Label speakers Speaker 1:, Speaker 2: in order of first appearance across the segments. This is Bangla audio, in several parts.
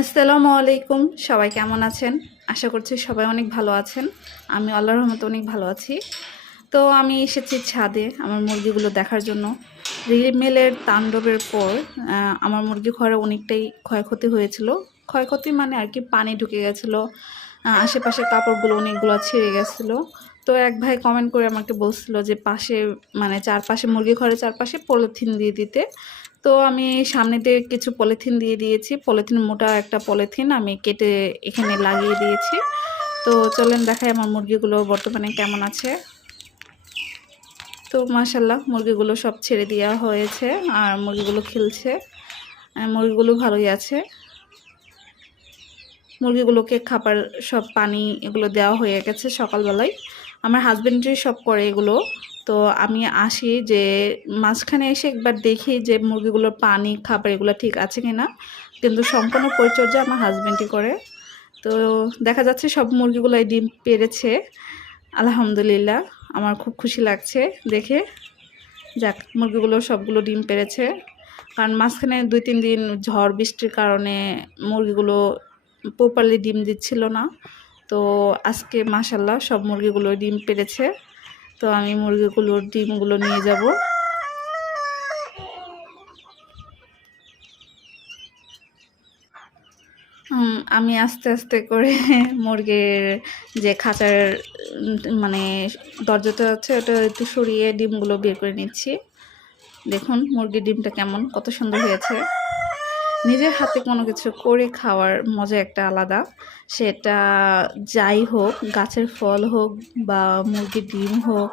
Speaker 1: আসসালামু আলাইকুম। সবাই কেমন আছেন? আশা করছি সবাই অনেক ভালো আছেন। আমি আল্লাহর রহমতে অনেক ভালো আছি। তো আমি এসেছি ছাদে আমার মুরগিগুলো দেখার জন্য। রিমেলের তাণ্ডবের পর আমার মুরগি ঘরে অনেকটাই ক্ষয়ক্ষতি হয়েছিল। ক্ষয়ক্ষতি মানে আর কি পানি ঢুকে গেছিল আশেপাশে কাপড়গুলো অনেকগুলো ছিঁড়ে গেছিল। তো এক ভাই কমেন্ট করে আমাকে বলছিল যে পাশে মানে চারপাশে, মুরগি ঘরের চারপাশে পলিথিন দিয়ে দিতে। তো আমি সামনেতে কিছু পলিথিন দিয়ে দিয়েছি। পলিথিন মোটা একটা পলিথিন আমি কেটে এখানে লাগিয়ে দিয়েছি। তো চলেন দেখাই আমার মুরগিগুলো বর্তমানে কেমন আছে। তো মাশাল্লাহ মুরগিগুলো সব ছেড়ে দেওয়া হয়েছে আর মুরগিগুলো খেলছে। মুরগিগুলো ভালোই আছে। মুরগিগুলোকে খাবার সব পানি এগুলো দেওয়া হয়ে গেছে সকালবেলায়। আমার হাজব্যান্ডই সব করে এগুলো। তো আমি আসি যে মাঝখানে এসে একবার দেখি যে মুরগিগুলোর পানি, খাবার এগুলো ঠিক আছে কি না কিন্তু সম্পূর্ণ পরিচর্যা আমার হাজব্যান্ডই করে। তো দেখা যাচ্ছে সব মুরগিগুলোই ডিম পেরেছে। আলহামদুলিল্লাহ, আমার খুব খুশি লাগছে দেখে। যাক, মুরগিগুলো সবগুলো ডিম পেরেছে। কারণ মাঝখানে দুই, তিন দিন ঝড় বৃষ্টির কারণে মুরগিগুলো প্রপারলি ডিম দিচ্ছিল না। তো আজকে মাসাল্লাহ সব মুরগিগুলো ডিম পেরেছে। তো আমি মুরগিগুলোর ডিমগুলো নিয়ে যাব। আমি আস্তে আস্তে করে মুরগির যে খাঁচার মানে দরজাটা আছে ওটা একটু সরিয়ে ডিমগুলো বের করে নিচ্ছি। দেখুন, মুরগির ডিমটা কেমন, কত সুন্দর হয়েছে। নিজের হাতে কোনো কিছু করে খাওয়ার মজা একটা আলাদা। সেটা যাই হোক, গাছের ফল হোক বা মুরগির ডিম হোক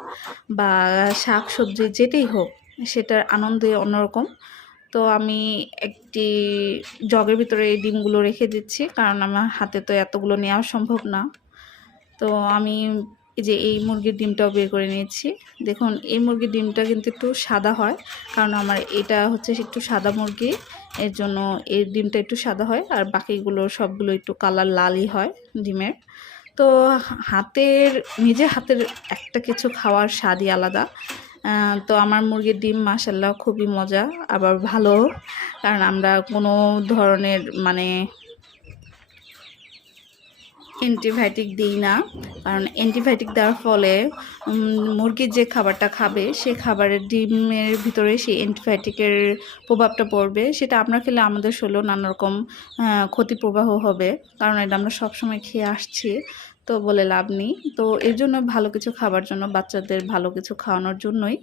Speaker 1: বা শাক সবজি যেটাই হোক, সেটার আনন্দই অন্যরকম। তো আমি একটি জগের ভিতরে এই ডিমগুলো রেখে দিচ্ছি, কারণ আমার হাতে তো এতগুলো নেওয়া সম্ভব না। তো আমি এই যে এই মুরগির ডিমটাও বের করে নিয়েছি। দেখুন, এই মুরগির ডিমটা কিন্তু একটু সাদা হয়, কারণ আমার এটা হচ্ছে একটু সাদা মুরগি, এর জন্য এর ডিমটা একটু সাদা হয়, আর বাকিগুলো সবগুলো একটু কালার লালই হয় ডিমের। তো হাতের নিজে হাতের একটা কিছু খাওয়ার স্বাদই আলাদা। তো আমার মুরগির ডিম মাসাল্লাহ খুবই মজা, আবার ভালো, কারণ আমরা কোনো ধরনের মানে অ্যান্টিবায়োটিক দিই না। কারণ অ্যান্টিবায়োটিক দেওয়ার ফলে মুরগির যে খাবারটা খাবে, সে খাবারের ডিমের ভিতরে সেই অ্যান্টিবায়োটিকের প্রভাবটা পড়বে। সেটা আমরা খেলে আমাদের শরীরেও নানা রকম ক্ষতি প্রবাহ হবে। কারণ এটা আমরা সবসময় খেয়ে আসছি, তো বলে লাভ নেই। তো এর জন্য ভালো কিছু খাবার জন্য বাচ্চাদের ভালো কিছু খাওয়ানোর জন্যই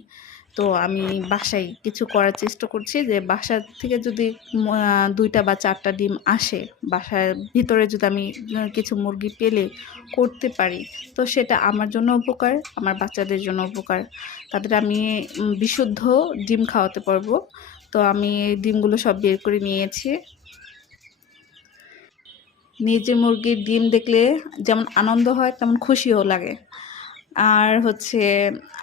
Speaker 1: তো আমি বাসায় কিছু করার চেষ্টা করছি যে বাসা থেকে যদি দুইটা বা চারটা ডিম আসে, বাসার ভিতরে যদি আমি কিছু মুরগি পেলে করতে পারি, তো সেটা আমার জন্য উপকার, আমার বাচ্চাদের জন্য উপকার। তাদের আমি বিশুদ্ধ ডিম খাওয়াতে পারব। তো আমি ডিমগুলো সব বের করে নিয়েছি। নিজে মুরগির ডিম দেখলে যেমন আনন্দ হয়, তেমন খুশিও লাগে। আর হচ্ছে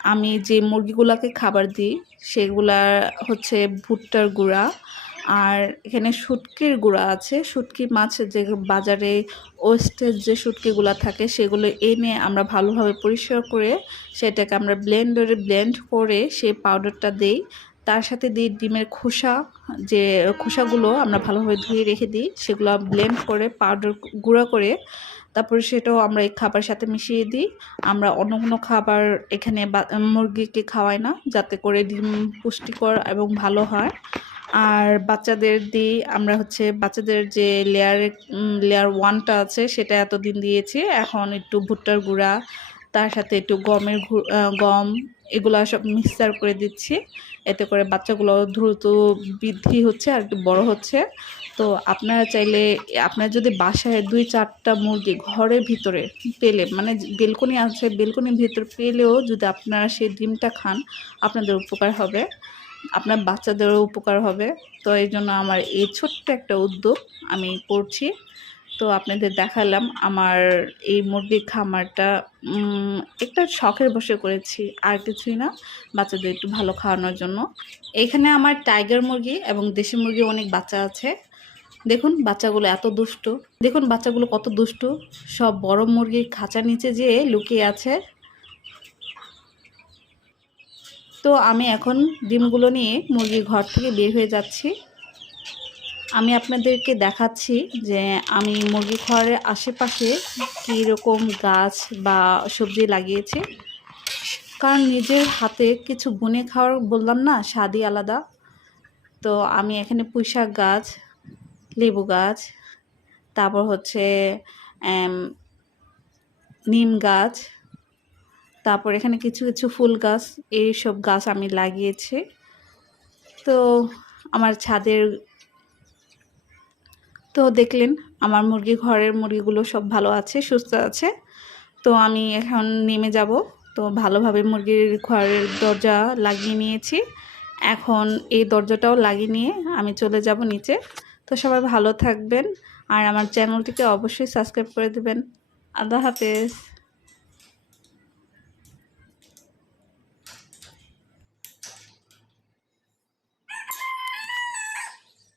Speaker 1: আমি যে মুরগিগুলোকে খাবার দিই, সেগুলা হচ্ছে ভুট্টার গুঁড়া আর এখানে শুটকির গুঁড়া আছে। শুটকি মাছ যে বাজারে ওয়েস্টের যে শুটকিগুলো থাকে, সেগুলো এনে আমরা ভালোভাবে পরিষ্কার করে সেটাকে আমরা ব্লেন্ডারে ব্লেন্ড করে সেই পাউডারটা দিই। তার সাথে দিই ডিমের খোসা, যে খোসাগুলো আমরা ভালোভাবে ধুয়ে রেখে দিই, সেগুলো ব্লেন্ড করে, পাউডার গুঁড়া করে তারপরে সেটাও আমরা এই খাবার সাথে মিশিয়ে দিই। আমরা অন্য কোনো খাবার এখানে মুরগিকে খাওয়াই না, যাতে করে ডিম পুষ্টিকর এবং ভালো হয়। আর বাচ্চাদের দিই, আমরা হচ্ছে বাচ্চাদের যে লেয়ার লেয়ার ওয়ানটা আছে, সেটা এতদিন দিয়েছি। এখন একটু ভুট্টার গুঁড়া তার সাথে একটু গমের গম এগুলো সব মিক্সচার করে দিচ্ছি। এতে করে বাচ্চাগুলো দ্রুত বৃদ্ধি হচ্ছে আর একটু বড় হচ্ছে। তো আপনারা চাইলে, আপনার যদি বাসায় দুই চারটা মুরগি ঘরের ভিতরে পেলে মানে বেলকনি আছে, বেলকনির ভিতরে পেলেও যদি আপনারা সেই ডিমটা খান, আপনাদের উপকার হবে। আপনার বাচ্চাদেরও উপকার হবে। তো এই জন্য আমার এই ছোট্ট একটা উদ্যোগ আমি করছি। তো আপনাদের দেখালাম আমার এই মুরগির খামারটা একটা শখের বসে করেছি, আর কিছুই না, বাচ্চাদের একটু ভালো খাওয়ানোর জন্য। এখানে আমার টাইগার মুরগি এবং দেশি মুরগি অনেক বাচ্চা আছে। দেখুন, বাচ্চাগুলো এত দুষ্ট। দেখুন, বাচ্চাগুলো কত দুষ্ট। সব বড় মুরগির খাঁচার নিচে যেয়ে লুকিয়ে আছে। তো আমি এখন ডিমগুলো নিয়ে মুরগির ঘর থেকে বের হয়ে যাচ্ছি। আমি আপনাদেরকে দেখাচ্ছি যে আমি মুরগি ঘরের আশেপাশে কীরকম গাছ বা সবজি লাগিয়েছি। কারণ নিজের হাতে কিছু বুনে খাওয়ার বললাম না, স্বাদই আলাদা। তো আমি এখানে পুঁইশাক গাছ, লেবু গাছ, তারপর হচ্ছে নিম গাছ, তারপর এখানে কিছু কিছু ফুল গাছ, এইসব গাছ আমি লাগিয়েছি। তো আমার ছাদের তো দেখলেন আমার মুরগি, ঘরের মুরগিগুলো সব ভালো আছে, সুস্থ আছে। তো আমি এখন নেমে যাব। তো ভালোভাবে মুরগির ঘরের দরজা লাগিয়ে নিয়েছি। এখন এই দরজাটাও লাগিয়ে নিয়ে আমি চলে যাব নিচে। তো সবাই ভালো থাকবেন আর আমার চ্যানেলটিকে অবশ্যই সাবস্ক্রাইব করে দেবেন। আল্লাহ হাফেজ।